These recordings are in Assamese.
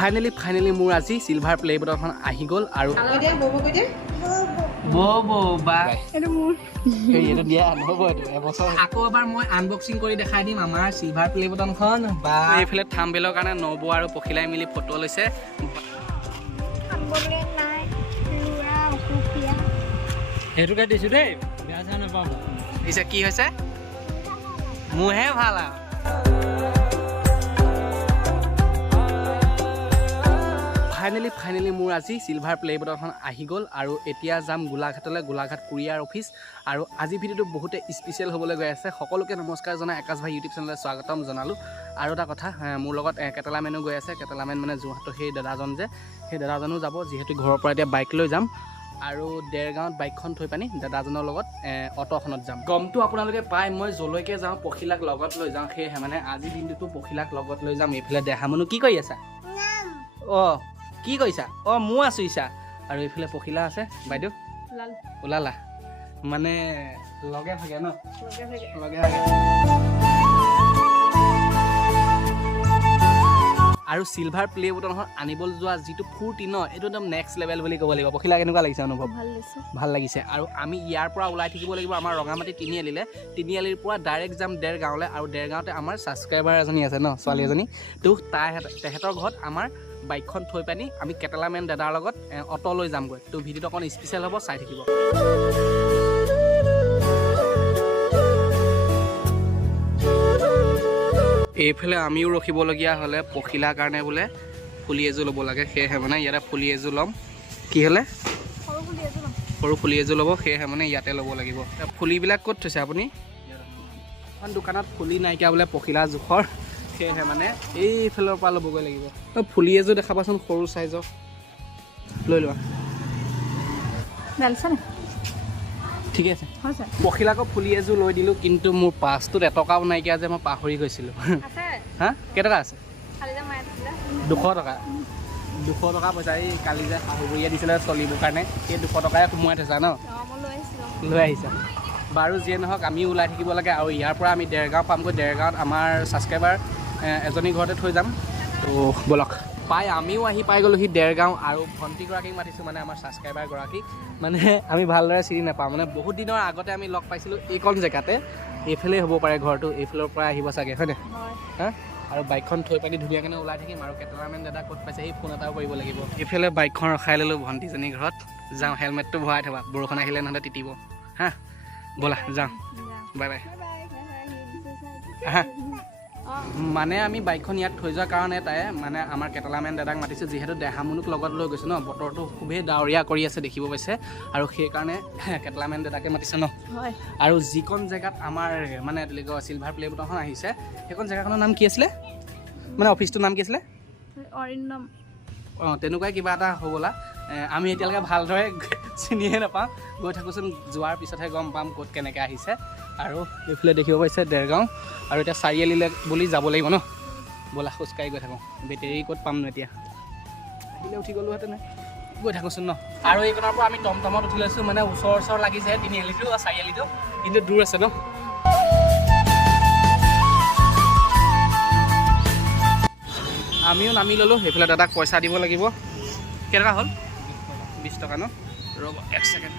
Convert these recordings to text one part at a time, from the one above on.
ফাইনেলি মোৰ আজি চিলভাৰ প্লে বটলখন আহি গ'ল আৰু আকৌ এবাৰ মই আনবক্সিং কৰি দেখাই দিম আমাৰ চিলভাৰ প্লে বটলখন বা এইফালে থাম্বনেইলৰ কাৰণে নব আৰু পখিলাই মিলি ফটো লৈছে সেইটোকে দিছো দেই বেয়া চেয়া নাপাব পিছে কি হৈছে মোৰহে ভাল আৰু ফাইনেলি মোৰ আজি চিলভাৰ প্লে বটলখন আহি গ'ল আৰু এতিয়া যাম গোলাঘাটলৈ গোলাঘাট কুৰিয়াৰ অফিচ আৰু আজি ভিডিঅ'টো বহুতে স্পেচিয়েল হ'বলৈ গৈ আছে সকলোকে নমস্কাৰ জনাই আকাশ ভাই ইউটিউব চেনেললৈ স্বাগতম জনালোঁ আৰু এটা কথা মোৰ লগত কেটেলামেনো গৈ আছে কেটেলামেন মানে যোৰহাটৰ সেই দাদাজন যে সেই দাদাজনো যাব যিহেতু ঘৰৰ পৰা এতিয়া বাইক লৈ যাম আৰু দেৰগাঁৱত বাইকখন থৈ পানি দাদাজনৰ লগত অটোখনত যাম গমটো আপোনালোকে পাই মই যলৈকে যাওঁ পখিলাক লগত লৈ যাওঁ সেয়েহে মানে আজি দিনটোতো পখিলাক লগত লৈ যাম এইফালে দেহামনো কি কৰি আছা অঁ কি কৰিছা অঁ মই আছোঁ ইছা আৰু এইফালে পখিলা আছে বাইদেউ ওলালা মানে লগে ভাগে ন লগে ভাগে আৰু চিলভাৰ প্লে বটলখন আনিবলৈ যোৱা যিটো ফূৰ্তি ন এইটো একদম নেক্সট লেভেল বুলি ক'ব লাগিব পখিলা কেনেকুৱা লাগিছে অনুভৱ ভাল লাগিছে আৰু আমি ইয়াৰ পৰা ওলাই থাকিব লাগিব আমাৰ ৰঙামাটি তিনিআলিৰ পৰা ডাইৰেক্ট যাম দেৰগাঁৱলৈ আৰু দেৰগাঁৱতে আমাৰ ছাবস্ক্ৰাইবাৰ এজনী আছে ন ছোৱালী এজনী তো তেহেঁতৰ ঘৰত আমাৰ বাইকখন থৈ পানি আমি কেটেলামেন দাদাৰ লগত অটো লৈ যামগৈ তো ভিডিঅ'টো অকণ স্পেচিয়েল হ'ব চাই থাকিব এইফালে আমিও ৰখিবলগীয়া হ'লে পখিলাৰ কাৰণে বোলে ফুলি এযোৰ ল'ব লাগে সেয়েহে মানে ইয়াতে ফুলি এযোৰ ল'ম কি হ'লে সৰু ফুলি এযোৰ ল'ব সেয়েহে মানে ইয়াতে ল'ব লাগিব ফুলিবিলাক ক'ত থৈছে আপুনি এখন দোকানত ফুলি নাইকিয়া বোলে পখিলা জোখৰ সেয়েহে মানে এইফালৰ পৰা ল'বগৈ লাগিব ফুলি এযোৰ দেখাবাচোন সৰু চাইজৰ লৈ লোৱা ঠিকে আছে পখিলাকক ফুলি এযোৰ লৈ দিলোঁ কিন্তু মোৰ পাছটোত এটকাও নাইকিয়া যে মই পাহৰি গৈছিলোঁ হা কেইটকা আছে 200 টকা পইচা এই কালি যে শাহুবুৰীয়ে দিছিলে চলিবৰ কাৰণে সেই 200 টকাই সোমোৱাই থৈছা ন লৈ আহিছা বাৰু যিয়ে নহওক আমি ওলাই থাকিব লাগে আৰু ইয়াৰ পৰা আমি দেৰগাঁও পামগৈ দেৰগাঁৱত আমাৰ ছাবস্ক্ৰাইবাৰ এজনী ঘৰতে থৈ যাম তো ব'লক আমিও আহি পাই গ'লোহি দেৰগাঁও আৰু ভণ্টিগৰাকীক মাতিছোঁ মানে আমাৰ ছাবস্ক্ৰাইবাৰগৰাকীক মানে আমি ভালদৰে চিনি নাপাওঁ মানে বহুত দিনৰ আগতে আমি লগ পাইছিলোঁ এইকণ জেগাতে এইফালে হ'ব পাৰে ঘৰটো এইফালৰ পৰা আহিব চাগে হয়নে হা আৰু বাইকখন থৈ পানি ধুনীয়াকৈ ওলাই থাকিম আৰু কেটেলামেন দাদা ক'ত পাইছে সেই ফোন এটাও কৰিব লাগিব এইফালে বাইকখন ৰখাই ল'লোঁ ভণ্টিজনীৰ ঘৰত যাওঁ হেলমেটটো ভৰাই থ'বা বৰষুণ আহিলে নহ'লে তিতিব হা ব'লা যাওঁ বাই বাই হা মানে আমি বাইকখন ইয়াত থৈ যোৱাৰ কাৰণে এটাই মানে আমাৰ কেটেলামেন দাদাক মাতিছোঁ যিহেতু দেহামুনুক লগত লৈ গৈছোঁ ন বতৰটো খুবেই ডাৱৰীয়া কৰি আছে দেখিব পাইছে আৰু সেইকাৰণে কেটেলামেন দাদাকে মাতিছে ন আৰু যিকণ জেগাত আমাৰ মানে চিলভাৰ প্লে বটলখন আহিছে সেইখন জেগাখনৰ নাম কি আছিলে মানে অফিচটোৰ নাম কি আছিলে অৰিন্দম অঁ তেনেকুৱাই কিবা এটা হ'বলা আমি এতিয়ালৈকে ভালদৰে চিনিয়ে নাপাওঁ গৈ থাকোঁচোন যোৱাৰ পিছতহে গম পাম ক'ত কেনেকৈ আহিছে আৰু এইফালে দেখিব পাইছে দেৰগাঁও আৰু এতিয়া চাৰিআলিলৈ বুলি যাব লাগিব ন ব'লা খোজকাঢ়ি গৈ থাকোঁ বেটেৰী ক'ত পামনো এতিয়া আহিলে উঠি গ'লোহেঁতেনে গৈ থাকোঁচোন ন আৰু এইকণৰ পৰা আমি টমটমত উঠি লৈছোঁ মানে ওচৰ লাগিছে তিনিআলিটো আৰু চাৰিআলিটো কিন্তু দূৰ আছে ন আমিও নামি ল'লোঁ সেইফালে দাদাক পইচা দিব লাগিব কেইটকা হ'ল 20 টকা ন ৰ'ব এক ছেকেণ্ড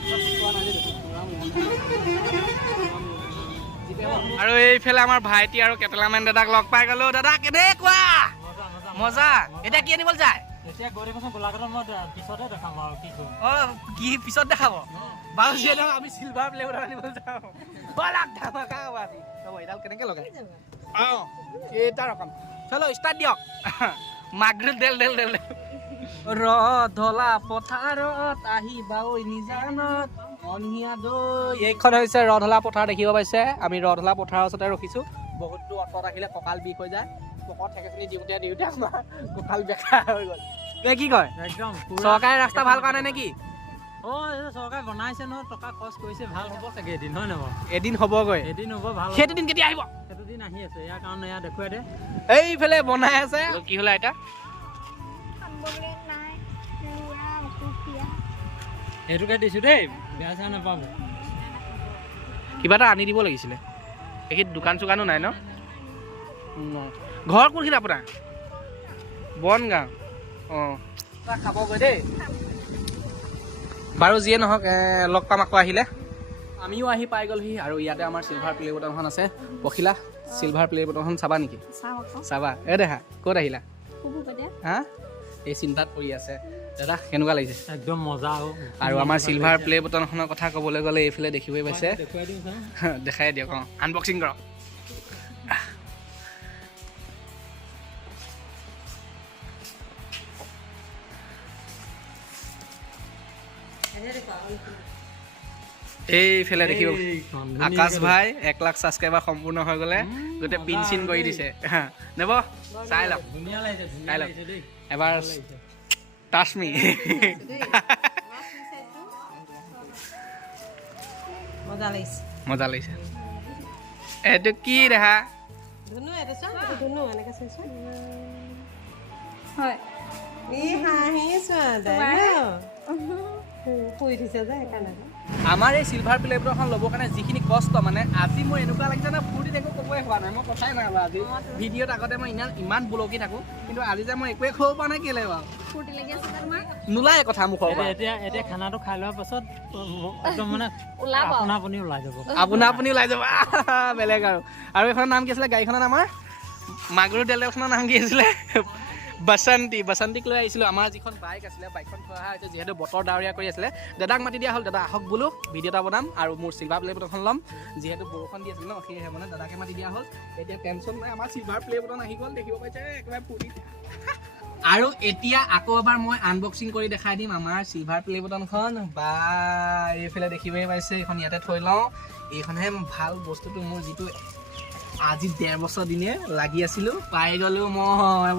আৰু এইফালে আমাৰ ভাইটি আৰু কেটেলামেন দাদাক লগ পাই গ'লোঁ দাদা কেনেকুৱা মজা এতিয়া কি আনিবলৈ যায় অঁ কি পিছত দেখাব বাৰু যিয়ে নহয় আমি চিলভাৰ প্লে বটল আনিবলৈ যাওঁ এডাল কেনেকৈ লগাই অঁ এটা ৰকম চলো ষ্টাৰ্ট দিয়ক মাগৰিল দেল ৰধলা পথাৰত আহিবা ঐ নিজানত অনিয়া দৈ এইখন হৈছে ৰধলা পথাৰ দেখিব পাইছে আমি ৰধলা পথাৰৰ ওচৰতে ৰখিছোঁ বহুতো অটত আহিলে কঁকাল বিষ হৈ যায় পকত ঠেকেচনি দিওঁতে আমাৰ কঁকাল বেকা হৈ গ'ল কি কয় একদম চৰকাৰে ৰাস্তা ভাল কৰা নাই নেকি চৰকাৰে বনাইছে নহয় টকা খৰচ কৰিছে ভাল হ'ব চাগে এদিন হয় নহয় এদিন হ'বগৈ এদিন হ'ব ভাল সেইটো দিন কেতিয়া আহিব সেইটো দিন আহি আছে ইয়াৰ কাৰণে ইয়াৰ দেখুৱাই দে এইফালে বনাই আছে কি হ'লে আইতা সেইটোকে দিছোঁ দেই বেয়া চেয়া নাপাব কিবা এটা আনি দিব লাগিছিলে এইখিনি দোকান চোকানো নাই ন ঘৰ কোনখিনি আপোনাৰ বনগাঁও অঁ খাবগৈ দেই বাৰু যিয়ে নহওক লগ পাম আকৌ আহিলে আমিও আহি পাই গ'লহি আৰু ইয়াতে আমাৰ চিলভাৰ প্লে বটনখন আছে পখিলা চিলভাৰ প্লে বটনখন চাবা নেকি চাবা দেখা ক'ত আহিলা হা এই চিন্তাত পৰি আছে দাদা কেনেকুৱা লাগিছে একদম মজা আৰু আমাৰ চিলভাৰ প্লে বটনখনৰ কথা ক'বলৈ গ'লে এইফালে দেখিবই পাইছে দেখাই দিয়ক অঁ আনবক্সিং কৰক এইফালে দেখিব আকাশ ভাই 1 লাখ ছাবস্ক্ৰাইবাৰ সম্পূৰ্ণ হৈ গ'লে গোটেই পিন চিন কৰি দিছে নেব চাই লওক চাই লওক এবাৰ টাচ মি মজা লাগিছে এইটো কি দেখা আমাৰ এই চিলভাৰ প্লে বটনখন ল'বৰ কাৰণে যিখিনি কষ্ট মানে আজি মোৰ এনেকুৱা লাগিছে না ফূৰ্তিত একো ক'বই হোৱা নাই মই কথাই নাই আজি ভিডিঅ'ত আগতে মই ইমান বুলকি থাকোঁ কিন্তু আজি যে মই একোৱে খাব পৰা নাই কেলে বাৰু নোলায় কথা মুখৰ পৰা এতিয়া খানাটো খাই লোৱাৰ পাছত একদম মানে আপোনা আপুনি ওলাই যাব বেলেগ আৰু এইখনৰ নাম কি আছিলে গাড়ীখনৰ আমাৰ মাগুৰু তেলখনৰ নাম কি আছিলে বসন্তীক লৈ আহিছিলোঁ আমাৰ যিখন বাইক আছিলে বাইকখন থোৱা হৈছে যিহেতু বতৰ ডাৱৰীয়া কৰি আছিলে দাদাক মাতি দিয়া হ'ল দাদা আহক বোলো ভিডিঅ' এটা বনাম আৰু মোৰ চিলভাৰ প্লে বটনখন ল'ম যিহেতু বৰষুণ দি আছিল ন সেয়েহে মানে দাদাকে মাতি দিয়া হ'ল এতিয়া টেনশ্যন নাই আমাৰ চিলভাৰ প্লে বটন আহি গ'ল দেখিব পাইছে একেবাৰে ফূৰ্তি আৰু এতিয়া আকৌ এবাৰ মই আনবক্সিং কৰি দেখাই দিম আমাৰ চিলভাৰ প্লে বটনখন বা এইফালে দেখিবই পাইছে এইখন ইয়াতে থৈ লওঁ এইখনহে ভাল বস্তুটো মোৰ যিটো আজি 1.5 বছৰ দিনে লাগি আছিলোঁ পাই গ'লো মই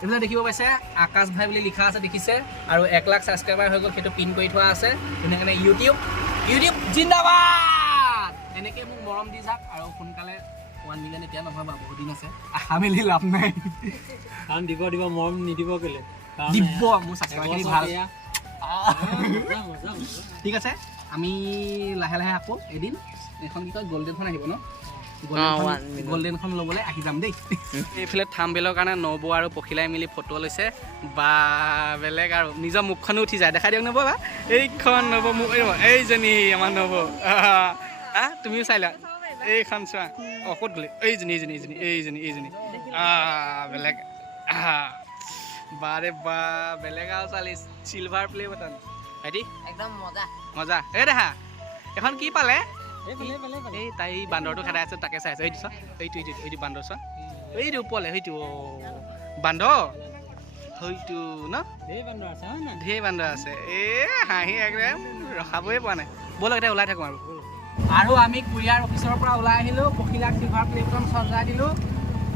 এইফালে দেখিব পাইছে আকাশ ভাই বুলি লিখা আছে দেখিছে আৰু 1 লাখ ছাবস্ক্ৰাইবাৰ হৈ গ'ল সেইটো পিন কৰি থোৱা আছে তেনেকৈ ইউটিউব জিন্দাবাদ এনেকৈ মোক মৰম দি যাক আৰু সোনকালে 1 মিলিয়ন এতিয়া নহয় বাৰু বহুত দিন আছে আশা মেলি লাভ নাই কাৰণ দিব মৰম নিদিব কেলে দিব মোৰ ছাবস্ক্ৰাইবাৰখিনি ভাল ঠিক আছে আমি লাহে লাহে আকৌ এদিন এখন কি কয় গল্ডেনখন আহিব ন গল্ডেনখন ল'বলৈ আহি যাম দেই এইফালে থাম্বনেইলৰ কাৰণে নবৌ আৰু পখিলাই মিলি ফটো লৈছে বা বেলেগ আৰু নিজৰ মুখখনো উঠি যায় দেখাই দিয়ক নবৌ বা এইখন নবৌ মোক এইজনী আমাৰ নবৌ তুমিও চাই লোৱা এইখন চোৱা ক'ত গ'লে এইজনী বেলেগ বাৰে বা বেলেগ আৰু চালি চিলভাৰ প্লে বটন ভাইটি একদম মজা এই দেখা এখন কি পালে এই তাই বান্দৰটো খেদাই আছে তাকে চাই আছে এইটো চোৱা এইটো বান্দৰ চোৱা এইটো ওপৰলে সেইটো বান্দৰ হয়তো ন ঢেৰ বান্দৰ আছে হাঁহি একদম ৰখাবই পোৱা নাই ব'লক এতিয়া ওলাই থাকোঁ আৰু আমি কুৰিয়াৰ অফিচৰ পৰা ওলাই আহিলোঁ পখিলাক চিলভাৰ প্লে বটন সজাই দিলোঁ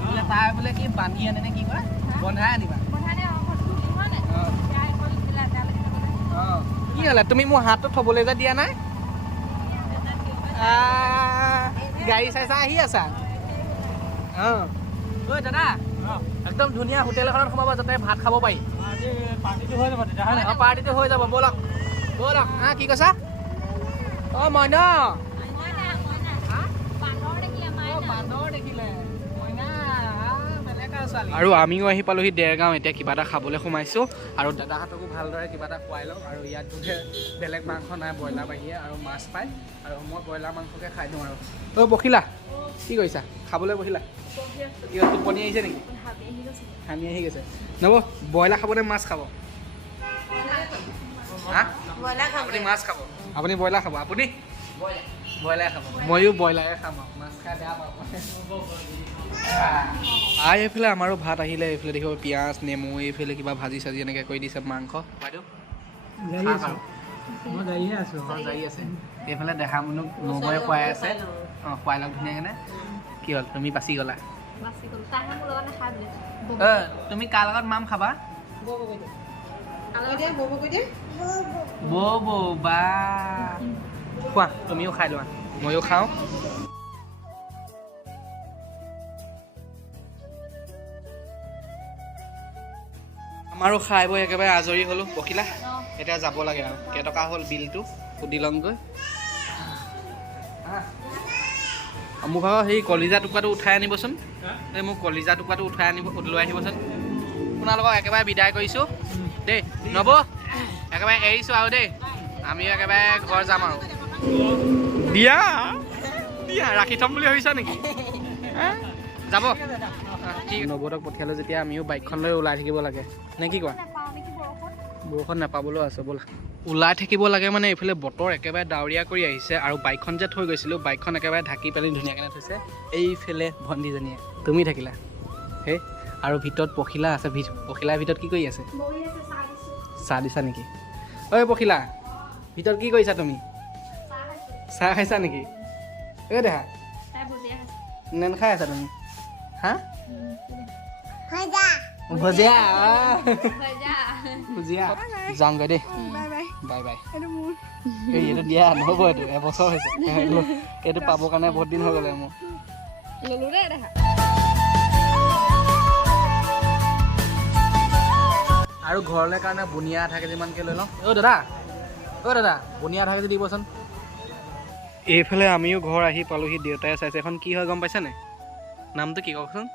বোলে তাই বোলে কি বান্ধি আনে নে কি কয় বন্ধাই আনিবা কি হ'লে তুমি মোৰ হাতটো থ'বলৈ যে দিয়া নাই গাড়ী চাই আহি আছা ঐ দাদা একদম ধুনীয়া হোটেল এখনত সোমাব যাতে ভাত খাব পাৰি পাৰ্টিটো হৈ যাব ব'লক কি কৈছা মইন আৰু আমিও আহি পালোহি দেৰগাঁও এতিয়া কিবা এটা খাবলৈ সোমাইছোঁ আৰু দাদাহঁতকো ভালদৰে কিবা এটা খুৱাই লওঁ আৰু ইয়াত বোধে বেলেগ মাংস নাই ব্ৰইলাৰ বাহিৰে আৰু মাছ পায় আৰু মই ব্ৰইলাৰ মাংসকে খাই দিওঁ আৰু বখিলা কি কৰিছা খাবলৈ বহিলা কি টোপনি আহিছে নেকি হামি আহি গৈছে নব ব্ৰইলাৰ খাব নে মাছ খাব আপুনি মাছ খাব আপুনি ব্ৰইলাৰ খাব আপুনি ব্ৰইলাৰ খাব ময়ো ব্ৰইলাৰে খাম মাছ খাই বেয়া পাওঁ এইফালে আমাৰো ভাত আহিলে এইফালে দেখিব পিঁয়াজ নেমু এইফালে কিবা ভাজি চাজি এনেকৈ কৰি দিছে মাংস বাইদেউ জাৰি আছে এইফালে দেখা মুনুক নবৌয়ে খুৱাই আছে খুৱাই লওক ধুনীয়াকৈ কি হ'ল তুমি বাচি গ'লা তুমি কাৰ লগত মাম খাবা বৌ বা খোৱা তুমিও খাই লোৱা ময়ো খাওঁ আমাৰো খাই বৈ একেবাৰে আজৰি হ'লোঁ পখিলা এতিয়া যাব লাগে আৰু কেইটকা হ'ল বিলটো সুধি ল'মগৈ মোৰ ভাগৰ সেই কলিজা টুকুৰাটো উঠাই আনিবচোন এই মোক কলিজা টুকুৰাটো উঠাই আনিব লৈ আহিবচোন আপোনালোকক একেবাৰে বিদায় কৰিছোঁ দেই নব একেবাৰে এৰিছোঁ আৰু দেই আমিও একেবাৰে ঘৰ যাম আৰু দিয়া দিয়া ৰাখি থ'ম বুলি ভাবিছা নেকি যাব ঠিক নবৌহঁতক পঠিয়ালোঁ যেতিয়া আমিও বাইকখন লৈ ওলাই থাকিব লাগে নে কি কোৱা বৰষুণ নাপাবলৈও আছে ব'লা ওলাই থাকিব লাগে মানে এইফালে বতৰ একেবাৰে ডাৱৰীয়া কৰি আহিছে আৰু বাইকখন যে থৈ গৈছিলোঁ বাইকখন একেবাৰে ঢাকি পেলাই ধুনীয়াকৈ থৈছে এইফালে ভণ্টিজনীয়ে তুমি থাকিলা সেই আৰু ভিতৰত পখিলা আছে পখিলাৰ ভিতৰত কি কৰি আছে চাহ দিছা নেকি ঐ পখিলা ভিতৰত কি কৰিছা তুমি চাহ খাইছা নেকি এই দেহা নেন খাই আছা তুমি হা ভজিয়া ভজিয়া যাওঁগৈ দেই বাই বাই এইটো দিয়া নহ'ব এইটো এবছৰ হৈছে এইটো পাবৰ কাৰণে বহুত দিন হৈ গ'লে মোৰ আৰু ঘৰলৈ কাৰণে বুনিয়া আধা কেজিমানকৈ লৈ লওঁ অ' দাদা বুনিয়া আধা কেজি দিবচোন এইফালে আমিও ঘৰ আহি পালোহি দেউতাই চাইছে এখন কি হয় গম পাইছানে নামটো কি কওকচোন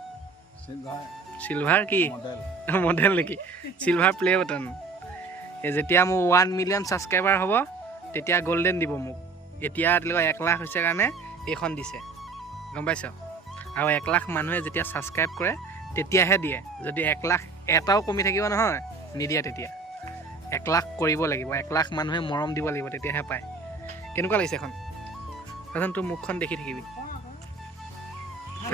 চিলভাৰ কি মডেল নেকি চিলভাৰ প্লে বাটন যেতিয়া মোৰ 1 মিলিয়ন ছাবস্ক্ৰাইবাৰ হ'ব তেতিয়া গল্ডেন দিব মোক এতিয়া তেওঁলোকৰ 1 লাখ হৈছে কাৰণে এইখন দিছে গম পাইছ আৰু 1 লাখ মানুহে যেতিয়া ছাবস্ক্ৰাইব কৰে তেতিয়াহে দিয়ে যদি 1 লাখ এটাও কমি থাকিব নহয় নিদিয়ে তেতিয়া 1 লাখ কৰিব লাগিব 1 লাখ মানুহে মৰম দিব লাগিব তেতিয়াহে পায় কেনেকুৱা লাগিছে এখন তাৰপিছত তোৰ মুখখন দেখি থাকিবি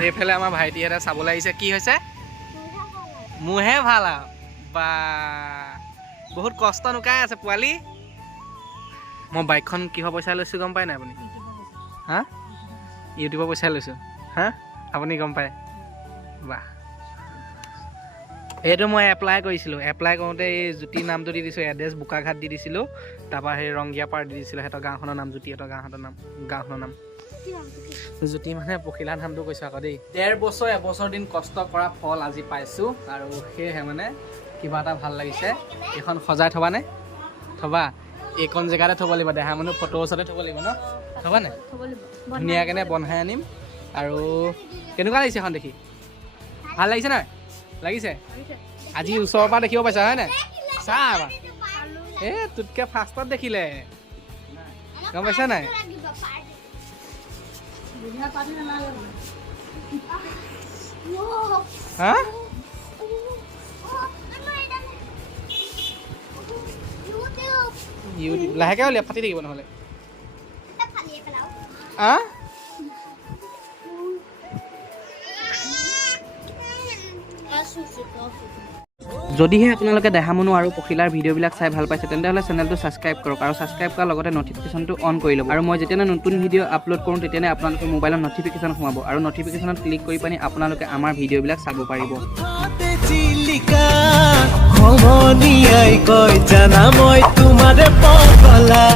এইফালে আমাৰ ভাইটি এটা চাবলৈ আহিছে কি হৈছে মোৰহে ভাল আৰু বা বহুত কষ্ট নুকাই আছে পোৱালি মই বাইকখন কিহৰ পইচা লৈছোঁ গম পায় নাই আপুনি হা ইউটিউবৰ পইচা লৈছোঁ হা আপুনি গম পায় বাহ এইটো মই এপ্লাই কৰিছিলোঁ এপ্লাই কৰোঁতে এই জ্যোতি নামটো দি দিছোঁ এড্ৰেছ বোকাঘাট দি দিছিলোঁ তাৰপৰা সেই ৰংগীয়া পাৰ দি দিছিলোঁ সিহঁতৰ গাঁওখনৰ নাম জ্যোতিহঁতৰ গাঁওখনৰ নাম জ্যোতি মানে পখিলা নামটো কৈছোঁ আকৌ দেই 1.5 বছৰ এবছৰ দিন কষ্ট কৰা ফল আজি পাইছোঁ আৰু সেয়েহে মানে কিবা এটা ভাল লাগিছে এইখন সজাই থবানে থবা এইকণ জেগাতে থ'ব লাগিব দেহা মানুহ ফটো ওচৰতে থ'ব লাগিব ন থবানে ধুনীয়াকৈ বনাই আনিম আৰু কেনেকুৱা লাগিছে এখন দেখি ভাল লাগিছে নাই লাগিছে আজি ওচৰৰ পৰা দেখিব পাইছা হয় নাই চাহ তোতকৈ ফাৰ্ষ্টত দেখিলে গম পাইছা নাই হা ইউটিউব লাহেকৈ উলিয়া ফাটি থাকিব নহ'লে যদিহে আপোনালোকে দেহামনু আৰু পখিলাৰ ভিডিঅ'বিলাক চাই ভাল পাইছে তেন্তে চেনেলটো ছাবস্ক্ৰাইব কৰক আৰু ছাবস্ক্ৰাইব কৰাৰ লগতে নটিফিকেশ্যনটো অন কৰি ল'ব আৰু মই যেতিয়া নতুন ভিডিঅ' আপলোড কৰোঁ তেতিয়া আপোনালোকে মোবাইলত নটিফিকেশ্যন সোমাব আৰু নটিফিকেশ্যনত ক্লিক কৰি পানি আপোনালোকে আমাৰ ভিডিঅ'বিলাক চাব পাৰিব